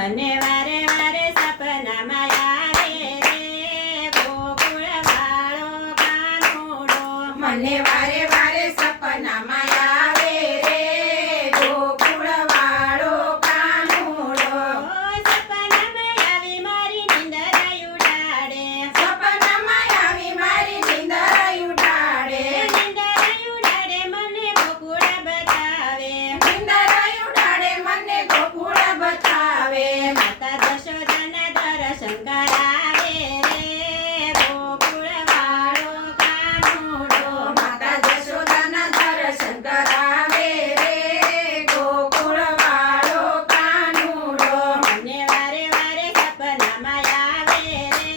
મને વારે વારે સપનામાં આવે રે ગોકુળવાળો કાનુડો. મને વારે વારે સપનામાં આવે રે ગોકુળવાળો કાનુડો. સપનામાં આવી મારી નિંદર ઉડાડે. સપનામાં આવી મારી નિંદર ઉડાડે. નિંદર ઉડાડે મને ગોકુળ બતાવે. નિંદર ઉડાડે મને ગોકુળ બતાવે. માતા જશોદાના દર્શન કરાવે રે ગોકુળવાળો કાનુડો. માતા જશોદાના દર્શન કરાવે રે ગોકુળવાળો કાનુડો. મને વારે વારે સપનામાં આવે રે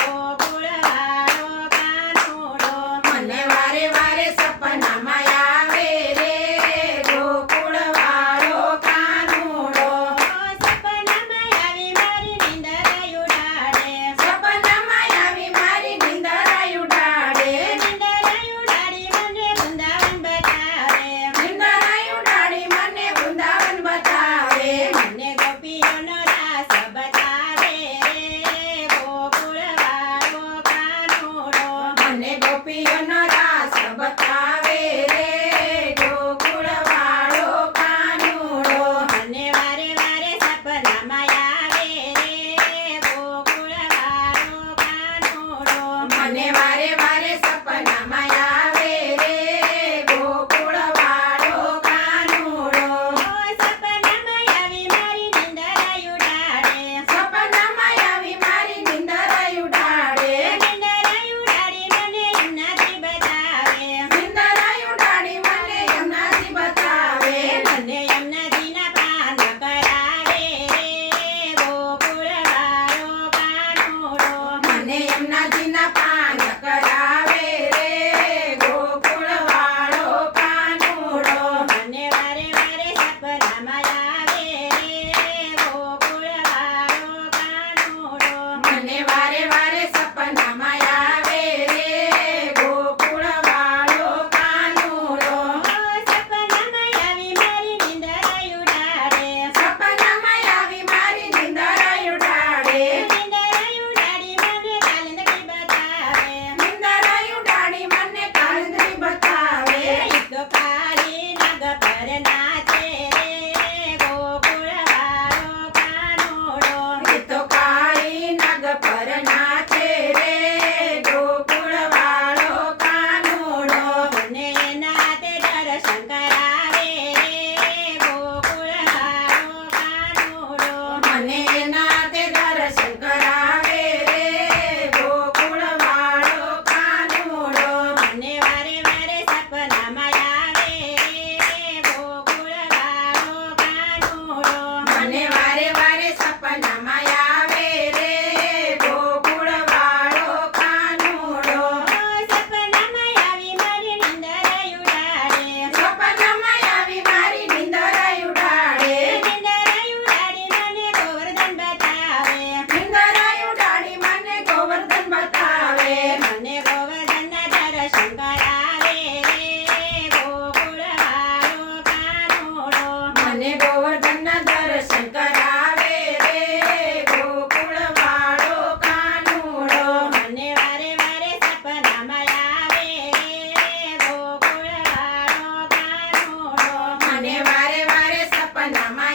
ગોકુળવાળો કાનુડો. મને વારે વારે સપનામાં આવે રે ગોકુળવાળો કાનુડો. સપનામાં આવી મારી નિંદર ઉડાડે. સપનામાં આવી મારી નિંદર ઉડાડે. નિંદર ઉડાડી મને વૃંદાવન બતાવે. નિંદર ઉડાડી મને વૃંદાવન બતાવે. મને ગોપીઓનો રાસ બતાવે રે ગોકુળવાળો કાનુડો. મને ગોપીઓનો રાસ બતાવે રે ગોકુળવાળો કાનુડો. મને વારે વારે સપનામાં આવે રે ગોકુળવાળો કાનુડો. મને વારે વારે સપનામાં આવે રે ગોકુળવાળો કાનુડો. સપનામાં આવી મારી નિંદર ઉડાડે. સપનામાં આવી મારી નિંદર ઉડાડે. નિંદર ઉડાડી મને યમુનાજી બતાવે. નિંદર ઉડાડી મને યમુનાજી બતાવે. મને યમુનાજીના પાન કરાવે રે ગોકુળવાળો કાનુડો. મને યમુનાજીના પાન કરાવે રે ગોકુળવાળો કાનુડો. મને વારે વારે સપનામાં આવે રે ગોકુળવાળો કાનુડો. મને વારે વારે સપનામાં આવે રે ગોકુળવાળો કાનુડો. સપનામાં આવી મારી નિંદર ઉડાડે. સપનામાં આવી મારી નિંદર ઉડાડે. નિંદર ઉડાડી મને કાલિંદી બતાવે. નિંદર ઉડાડી મને કાળંદરી બતાવે. એક કાળી નાગ પર નાચે રે ગોકુળવાળો કાનુડો. એ તો કાળી નાગ પર નાચે રે ગોકુળવાળો કાનુડો. મને એના તે દર્શન કરાવે રે ગોકુળવાળો કાનુડો. મને એના તે દર્શન કરાવે રે ગોકુળવાળો કાનુડો. મને વારે વારે સપનામાં આવે રે ગોકુળવાળો કાનુડો. મને વારે વારે સપનામાં આવે રે ગોકુળવાળો કાનુડો. સપનામાં આવી મારી નિંદર ઉડાડે. સપનામાં આવી મારી નિંદર ઉડાડે. નિંદર ઉડાડી મને ગોવર્ધન બતાવે. નિંદર ઉડાડી મને ગોવર્ધન બતાવે. મને ગોવર્ધનના દર્શન કરાવે રે ગોકુળવાળો કાનુડો. મને ગોવર્ધનના દર્શન કરાવે રે ગોકુળવાળો કાનુડો. મને વારે વારે સપનામાં આવે રે ગોકુળવાળો કાનુડો. મને વારે વારે સપનામાં